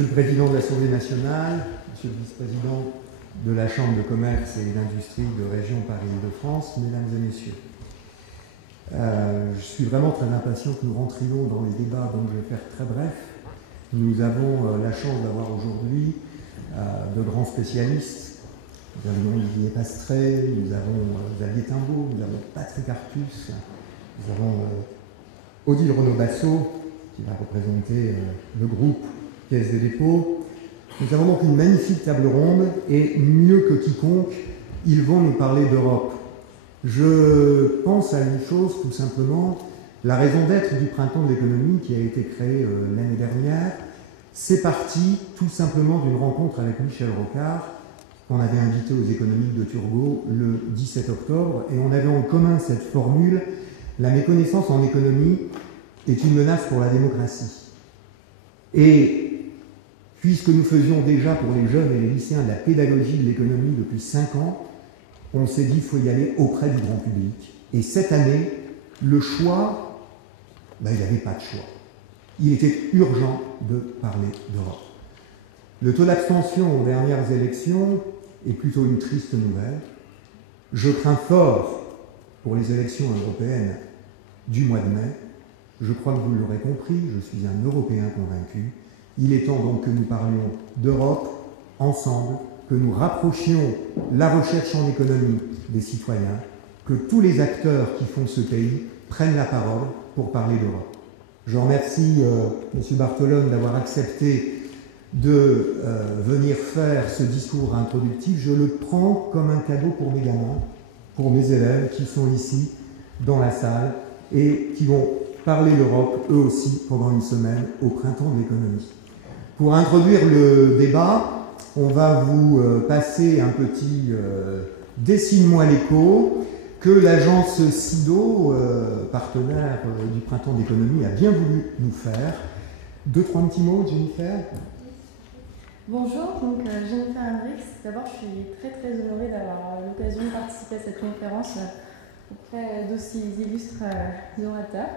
Monsieur le Président de l'Assemblée nationale, Monsieur le Vice-président de la Chambre de commerce et d'industrie de région Paris-Île-de-France, Mesdames et Messieurs. Je suis vraiment très impatient que nous rentrions dans les débats, donc je vais faire très bref. Nous avons la chance d'avoir aujourd'hui de grands spécialistes. Nous avons Olivier Pastré, nous avons Xavier Timbaud, nous avons Patrick Artus, nous avons Odile Renaud-Bassot, qui va représenter le groupe Caisse des dépôts. Nous avons donc une magnifique table ronde et mieux que quiconque, ils vont nous parler d'Europe. Je pense à une chose, tout simplement, la raison d'être du Printemps de l'économie qui a été créé l'année dernière, c'est parti tout simplement d'une rencontre avec Michel Rocard, qu'on avait invité aux économiques de Turgot le 17 octobre, et on avait en commun cette formule: la méconnaissance en économie est une menace pour la démocratie. Et puisque nous faisions déjà pour les jeunes et les lycéens de la pédagogie de l'économie depuis 5 ans, on s'est dit qu'il faut y aller auprès du grand public. Et cette année, le choix, il n'y avait pas de choix. Il était urgent de parler d'Europe. Le taux d'abstention aux dernières élections est plutôt une triste nouvelle. Je crains fort pour les élections européennes du mois de mai. Je crois que vous l'aurez compris, je suis un Européen convaincu. Il est temps donc que nous parlions d'Europe ensemble, que nous rapprochions la recherche en économie des citoyens, que tous les acteurs qui font ce pays prennent la parole pour parler d'Europe. Je remercie M. Bartolone d'avoir accepté de venir faire ce discours introductif. Je le prends comme un cadeau pour mes gamins, pour mes élèves qui sont ici dans la salle et qui vont parler d'Europe, eux aussi, pendant une semaine au Printemps de l'économie. Pour introduire le débat, on va vous passer un petit dessine-moi l'écho que l'agence SIDO, partenaire du Printemps d'économie, a bien voulu nous faire. 2-3 petits mots, Jennifer. Bonjour, donc Jennifer Hendrix. D'abord, je suis très honorée d'avoir l'occasion de participer à cette conférence auprès d'aussi illustres orateurs.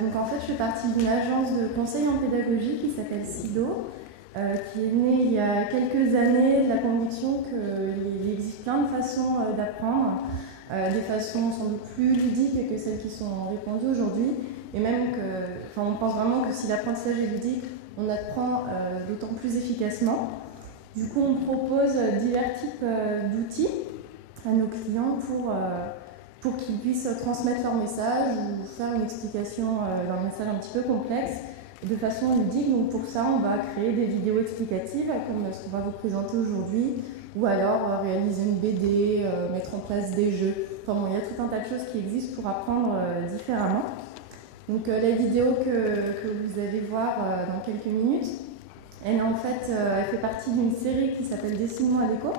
Donc en fait, je fais partie d'une agence de conseil en pédagogie qui s'appelle SIDO, qui est née il y a quelques années de la conviction qu'il existe plein de façons d'apprendre, des façons sans doute plus ludiques que celles qui sont répandues aujourd'hui, et même on pense vraiment que si l'apprentissage est ludique, on apprend d'autant plus efficacement. Du coup, on propose divers types d'outils à nos clients pour qu'ils puissent transmettre leur message ou faire une explication d'un message un petit peu complexe de façon ludique. Donc pour ça, on va créer des vidéos explicatives comme ce qu'on va vous présenter aujourd'hui, ou alors réaliser une BD, mettre en place des jeux. Enfin bon, il y a tout un tas de choses qui existent pour apprendre différemment. Donc la vidéo que vous allez voir dans quelques minutes, elle fait partie d'une série qui s'appelle Dessine-moi l'écho.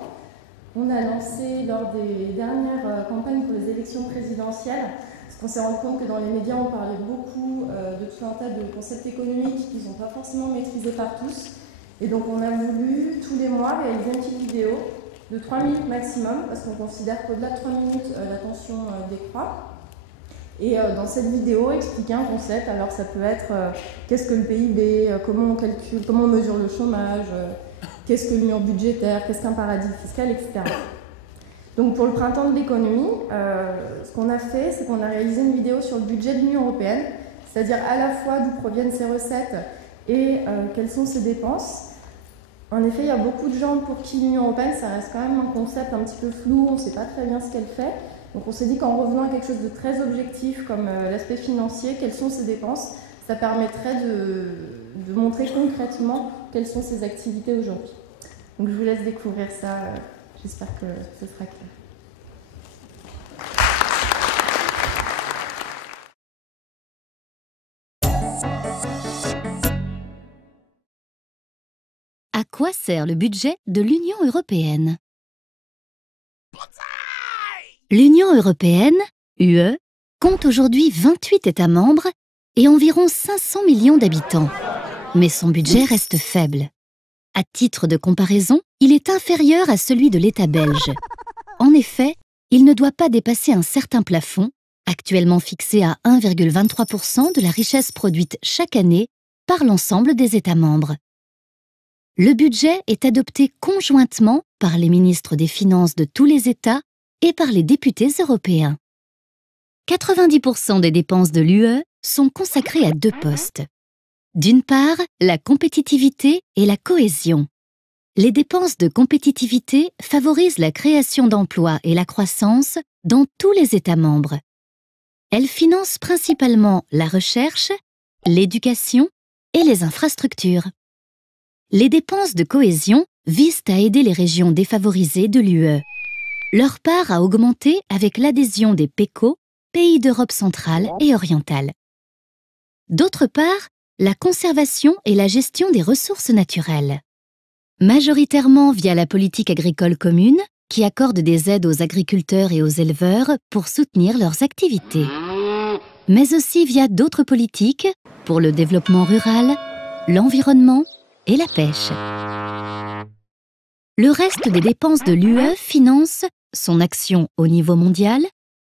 On a lancé lors des dernières campagnes pour les élections présidentielles, parce qu'on s'est rendu compte que dans les médias, on parlait beaucoup de tout un tas de concepts économiques qui ne sont pas forcément maîtrisés par tous. Et donc on a voulu, tous les mois, réaliser une petite vidéo de 3 minutes maximum, parce qu'on considère qu'au-delà de 3 minutes, l'attention décroît. Et dans cette vidéo, expliquer un concept. Alors ça peut être qu'est-ce que le PIB, comment on calcule, comment on mesure le chômage, qu'est-ce que l'union budgétaire, qu'est-ce qu'un paradis fiscal, etc. Donc pour le Printemps de l'économie, ce qu'on a fait, c'est qu'on a réalisé une vidéo sur le budget de l'Union européenne, c'est-à-dire à la fois d'où proviennent ses recettes et quelles sont ses dépenses. En effet, il y a beaucoup de gens pour qui l'Union européenne, ça reste quand même un concept un petit peu flou, on ne sait pas très bien ce qu'elle fait. Donc on s'est dit qu'en revenant à quelque chose de très objectif comme l'aspect financier, quelles sont ses dépenses, ça permettrait de montrer concrètement quelles sont ses activités aujourd'hui. Donc je vous laisse découvrir ça, j'espère que ce sera clair. À quoi sert le budget de l'Union européenne? L'Union européenne, UE, compte aujourd'hui 28 États membres et environ 500 millions d'habitants. Mais son budget reste faible. À titre de comparaison, il est inférieur à celui de l'État belge. En effet, il ne doit pas dépasser un certain plafond, actuellement fixé à 1,23% de la richesse produite chaque année par l'ensemble des États membres. Le budget est adopté conjointement par les ministres des Finances de tous les États et par les députés européens. 90% des dépenses de l'UE sont consacrées à deux postes. D'une part, la compétitivité et la cohésion. Les dépenses de compétitivité favorisent la création d'emplois et la croissance dans tous les États membres. Elles financent principalement la recherche, l'éducation et les infrastructures. Les dépenses de cohésion visent à aider les régions défavorisées de l'UE. Leur part a augmenté avec l'adhésion des PECO, pays d'Europe centrale et orientale. D'autre part, la conservation et la gestion des ressources naturelles. Majoritairement via la politique agricole commune, qui accorde des aides aux agriculteurs et aux éleveurs pour soutenir leurs activités. Mais aussi via d'autres politiques pour le développement rural, l'environnement et la pêche. Le reste des dépenses de l'UE finance son action au niveau mondial,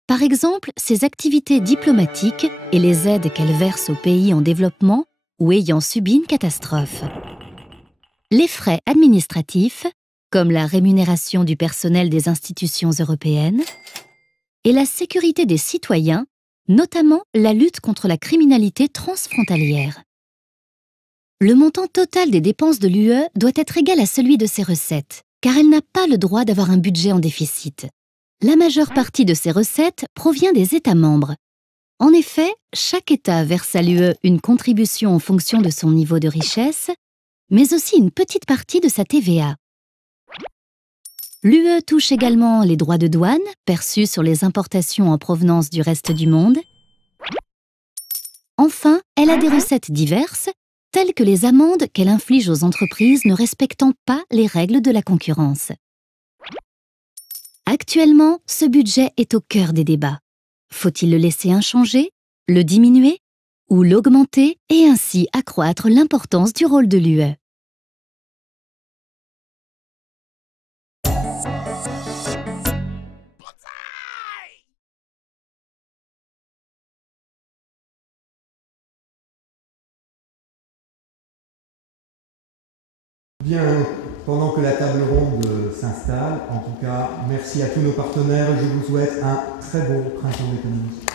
par exemple ses activités diplomatiques et les aides qu'elle verse aux pays en développement ou ayant subi une catastrophe. Les frais administratifs, comme la rémunération du personnel des institutions européennes, et la sécurité des citoyens, notamment la lutte contre la criminalité transfrontalière. Le montant total des dépenses de l'UE doit être égal à celui de ses recettes, car elle n'a pas le droit d'avoir un budget en déficit. La majeure partie de ces recettes provient des États membres. En effet, chaque État verse à l'UE une contribution en fonction de son niveau de richesse, mais aussi une petite partie de sa TVA. L'UE touche également les droits de douane perçus sur les importations en provenance du reste du monde. Enfin, elle a des recettes diverses, telles que les amendes qu'elle inflige aux entreprises ne respectant pas les règles de la concurrence. Actuellement, ce budget est au cœur des débats. Faut-il le laisser inchangé, le diminuer ou l'augmenter et ainsi accroître l'importance du rôle de l'UE? Bien, pendant que la table ronde s'installe, en tout cas, merci à tous nos partenaires et je vous souhaite un très bon printemps économique.